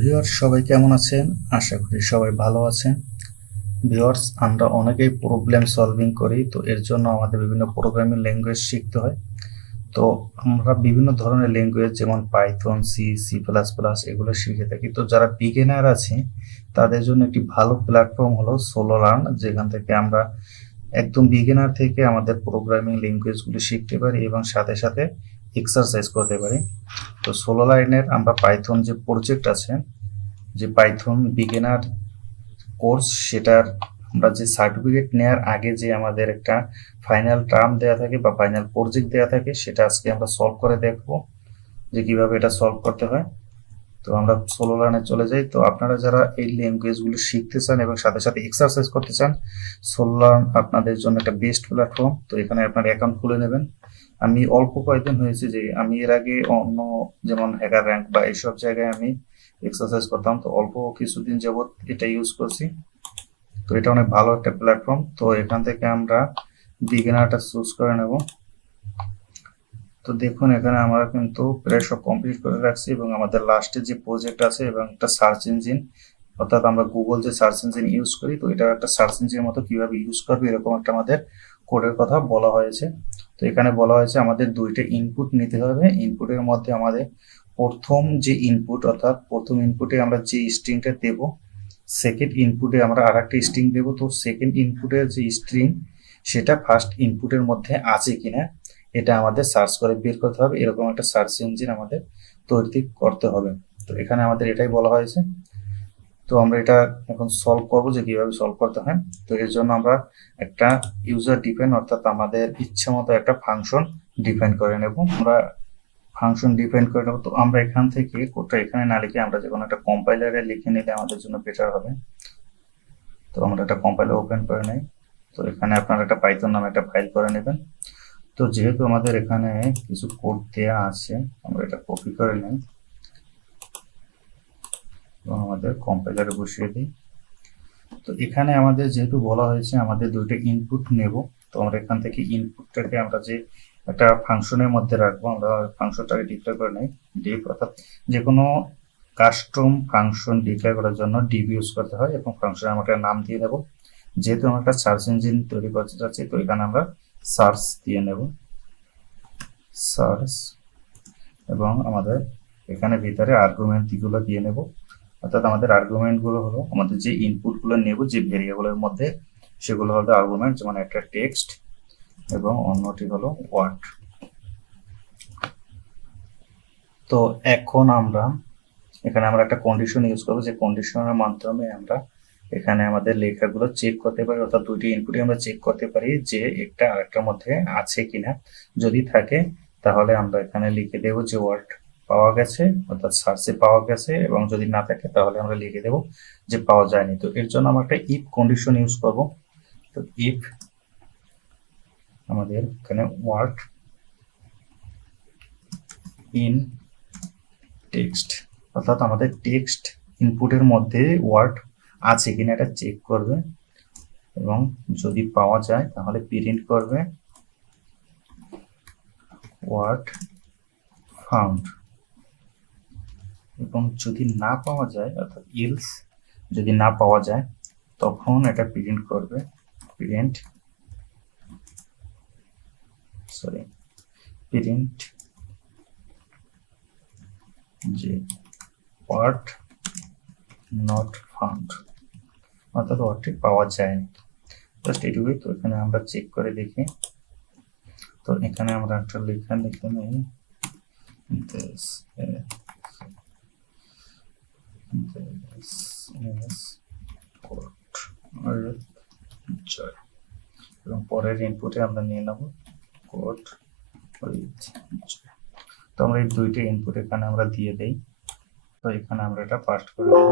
Viewers সবাই কেমন আছেন? আশা করি সবাই ভালো আছেন। ভিউয়ার্স, আমরা অনেকেই প্রবলেম সলভিং করি, তো এর জন্য আমাদের বিভিন্ন প্রোগ্রামিং ল্যাঙ্গুয়েজ শিখতে হয়। তো আমরা বিভিন্ন ধরনের ল্যাঙ্গুয়েজ যেমন পাইথন, সি++, এগুলো শিখে থাকি। তো যারা বিগিনার আছে তাদের জন্য একটি ভালো প্ল্যাটফর্ম হলো সোলো লার্ন, যেখান থেকে আমরা একদম বিগিনার থেকে আমাদের প্রোগ্রামিং ল্যাঙ্গুয়েজগুলো শিখতে পারি এবং সাথে সাথে এক্সারসাইজ করতে পারি। তো সোলো লার্নের আমরা পাইথন যে প্রজেক্ট আছে, যে পাইথন বিগিনার কোর্স, সেটার আমরা যে সার্টিফিকেট নেওয়ার আগে যে আমাদের একটা ফাইনাল টার্ম দেওয়া থাকে বা ফাইনাল প্রজেক্ট দেওয়া থাকে, সেটা আজকে আমরা সলভ করে দেখবো যে কিভাবে এটা সলভ করতে হয়। তো আমরা সোলো লার্নে চলে যাই। তো আপনারা যারা এই ল্যাঙ্গুয়েজগুলো শিখতে চান এবং সাথে সাথে এক্সারসাইজ করতে চান, সোলো লার্ন আপনাদের জন্য একটা বেস্ট প্ল্যাটফর্ম। তো এখানে আপনার অ্যাকাউন্ট খুলে নেবেন। আমি অল্প কয়েকদিন হয়েছে যে আমি এর আগে অন্য যেমন হ্যাকার র্যাঙ্ক বা এইসব জায়গায় আমি এক্সারসাইজ করতাম, তো অল্প কিছুদিন যাবত এটা ইউজ করছি। তো এটা অনেক ভালো একটা প্ল্যাটফর্ম। তো এখান থেকে আমরা বিগিনারটা চুজ করে নেব। তো দেখুন, এখানে আমরা কিন্তু প্রায় সব কমপ্লিট করে রাখছি এবং আমাদের লাস্টে যে প্রজেক্ট আছে এবং একটা সার্চ ইঞ্জিন, অর্থাৎ আমরা গুগল যে সার্চ ইঞ্জিন ইউজ করি, তো এটা একটা সার্চ ইঞ্জিনের মতো কিভাবে ইউজ করবে এরকম একটা আমাদের কোডের কথা বলা হয়েছে। তো এখানে বলা হয়েছে আমাদের দুইটা ইনপুট নিতে হবে। ইনপুটের মধ্যে আমাদের প্রথম যে ইনপুট, অর্থাৎ প্রথম ইনপুটে আমরা যে স্ট্রিংটা দেব, সেকেন্ড ইনপুটে আমরা আর একটা স্ট্রিং দেবো। তো সেকেন্ড ইনপুটের যে স্ট্রিং, সেটা ফার্স্ট ইনপুটের মধ্যে আছে কিনা এটা আমাদের সার্চ করে বের করতে হবে। এরকম একটা সার্চ ইঞ্জিন আমাদের তৈরি করতে হবে। তো এখানে আমাদের এটাই বলা হয়েছে। তো আমরা এটা এখন সলভ করবো যে কিভাবে সলভ করতে হয়। তো এর জন্য আমরা একটা ইউজার ডিফাইন, অর্থাৎ আমাদের ইচ্ছে মতো একটা ফাংশন ডিফাইন করে নেব। আমরা ফাংশন ডিফাইন করে নেব। তো আমরা এখান থেকে কোডটা এখানে না লিখে আমরা যে কোনো একটা কম্পাইলারে লিখে নিলে আমাদের জন্য বেটার হবে। তো আমরা একটা কম্পাইলার ওপেন করে নেই। তো এখানে আপনারা একটা পাইথন নামে একটা ফাইল করে নেবেন। তো যেহেতু আমাদের এখানে কিছু কোড দেয়া আছে, আমরা এটা কপি করে নিই এবং আমাদের কম্পাইলারে বসিয়ে দিই। তো এখানে আমাদের যেহেতু বলা হয়েছে আমাদের দুইটা ইনপুট নেব, তো আমরা এখান থেকে ইনপুটটাকে আমরা যে একটা ফাংশনের মধ্যে রাখবো, আমরা ফাংশনটাকে ডিক্লেয়ার করে নেই ডিফ, অর্থাৎ যে কোনো কাস্টম ফাংশন ডিক্লেয়ার করার জন্য ডিভ ইউজ করতে হয় এবং ফাংশনের আমরা একটা নাম দিয়ে দেব। যেহেতু আমরা একটা সার্চ ইঞ্জিন তৈরি করতে যাচ্ছি, তো এখানে আমরা সার্চ দিয়ে নেব, সার্চ, এবং আমাদের এখানে ভিতরে আর্গুমেন্ট গুলো দিয়ে নেব। অর্থাৎ আমাদের আর্গুমেন্ট গুলো হলো আমাদের যে ইনপুট গুলো নেব যে ভেরিয়েবলের মধ্যে, সেগুলো হবে আর্গুমেন্ট, যেমন একটা টেক্সট এবং অন্যটি হলো ওয়ার্ড। তো এখন আমরা এখানে আমরা একটা কন্ডিশন ইউজ করবো, যে কন্ডিশনের মাধ্যমে আমরা এখানে আমাদের লেখাগুলো চেক করতে পারি, অর্থাৎ দুইটি ইনপুটে আমরা চেক করতে পারি যে একটা আরেকটার মধ্যে আছে কিনা। যদি থাকে তাহলে আমরা এখানে লিখে দেবো যে ওয়ার্ড পাওয়া গেছে, অর্থাৎ সার্চে পাওয়া গেছে, এবং যদি না থাকে তাহলে আমরা লিখে দেবো যে পাওয়া যায়নি। তো এর জন্য আমরা একটা ইফ কন্ডিশন ইউজ করব। তো ইফ আমাদের এখানে ওয়ার্ড ইন টেক্সট, অর্থাৎ আমাদের টেক্সট ইনপুটের মধ্যে ওয়ার্ড আছে কিনা এটা চেক করবে, এবং যদি পাওয়া যায় তাহলে প্রিন্ট করবে ওয়ার্ড ফাউন্ড, এবং যদি না পাওয়া যায়, অর্থাৎ ইলস, যদি না পাওয়া যায় তখন এটা প্রিন্ট করবে প্রিন্ট যে ওয়ার্ড নট ফাউন্ড, অর্থাৎ ওয়ার্ডটি পাওয়া যায়। জাস্ট এটুকুই। তো এখানে আমরা চেক করে দেখি। তো এখানে আমরা একটা লেখা লিখে নেই, এবং পরের ইনপুটে আমরা নিয়ে নেব কোড উইথ জয়। তো আমরা এই দুইটা ইনপুট এখানে আমরা দিয়ে দেই। তো এখানে আমরা এটা পাস্ট করে দেব।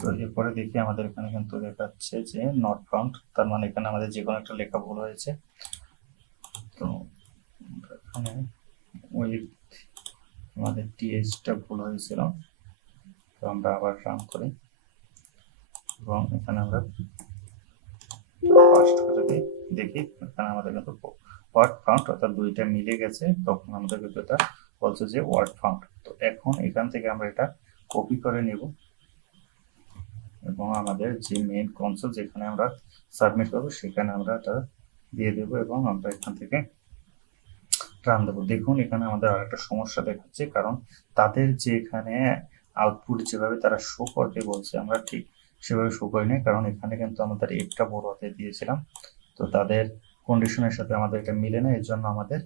তো এরপরে দেখি আমাদের এখানে কিন্তু দেখাচ্ছে যে নট ফাউন্ড, তার মানে এখানে আমাদের যে কোনো একটা লেখা ভুল হয়েছে। তো এখানে উইথ আমাদের টিএইচটা ভুল হয়েছিল। তো আমরা আবার রান করি এবং এখানে আমরা পাস্ট করে দিই। দেখি এখানে আমাদের কিন্তু ওয়ার্ড ফাউন্ড, অর্থাৎ দুইটা মিলে গেছে, তখন আমাদের কিন্তু এটা বলছে যে ওয়ার্ড ফাউন্ড। তো এখন এখান থেকে আমরা এটা কপি করে নেব এবং আমাদের যে মেইন কনসোল যেখানে আমরা সাবমিট করবো সেখানে আমরা এটা দিয়ে দেবো এবং আমরা এখান থেকে রান দেবো। দেখুন এখানে আমাদের আরেকটা সমস্যা দেখাচ্ছে, কারণ তাদের যে এখানে আউটপুট যেভাবে তারা শো করতে বলছে আমরা ঠিক সেভাবে শো করি নাই, কারণ এখানে কিন্তু আমাদের একটা বড় হাতে দিয়েছিলাম, তো তাদের কন্ডিশনের সাথে আমাদের এটা মিলে না, এর জন্য আমাদের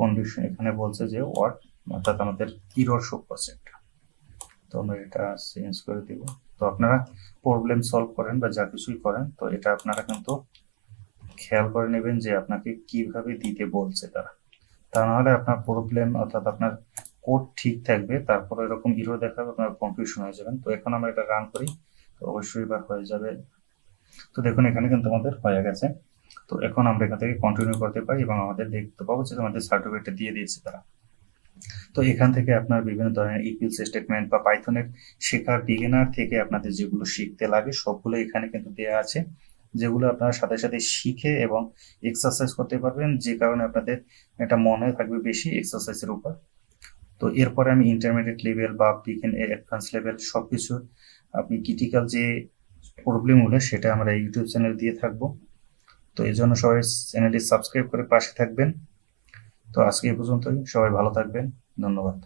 কন্ডিশন এখানে বলছে যে ওয়ার্ড, অর্থাৎ আমাদের ইরর শো করছে একটা। তো আমরা এটা চেঞ্জ করে দিব। তো আপনারা প্রবলেম সলভ করেন বা যা কিছুই করেন, তো এটা আপনারা কিন্তু খেয়াল করে নেবেন যে আপনাকে কিভাবে দিতে বলছে তারা, তা নাহলে আপনার প্রবলেম অর্থাৎ আপনার কোড ঠিক থাকবে, তারপরে এরকম ইরর দেখাবে, আপনার কনফিউশন হয়ে যাবেন। তো এখন আমরা এটা রান করি, তো অবশ্যই এবার হয়ে যাবে। তো দেখুন এখানে কিন্তু আমাদের হয়ে গেছে। তো এখন আমরা এখান থেকে কন্টিনিউ করতে পারি এবং আমাদের দেখতে পাবো যে আমাদের সার্টিফিকেটটা দিয়ে দিয়েছে তারা। তো এখান থেকে আপনার বিভিন্ন ধরনের ইফএলস স্টেটমেন্ট বা পাইথনের শেখার বিগিনার থেকে আপনাদের যেগুলো শিখতে লাগে সবগুলো এখানে কিন্তু দেওয়া আছে, যেগুলো আপনারা সাথে সাথে শিখে এবং এক্সারসাইজ করতে পারবেন, যে কারণে আপনাদের এটা মনে থাকবে বেশি এক্সারসাইজের উপর। তো এরপরে আমি ইন্টারমিডিয়েট লেভেল বা বিগিন অ্যাডভান্স লেভেল সবকিছু আপনি ক্রিটিক্যাল যে প্রবলেমগুলো সেটা আমরা ইউটিউব চ্যানেল দিয়ে থাকবো। তো এই জন্য সবাই চ্যানেলটি সাবস্ক্রাইব করে পাশে থাকবেন। তো আজকে এই পর্যন্তই, সবাই ভালো থাকবেন, ধন্যবাদ।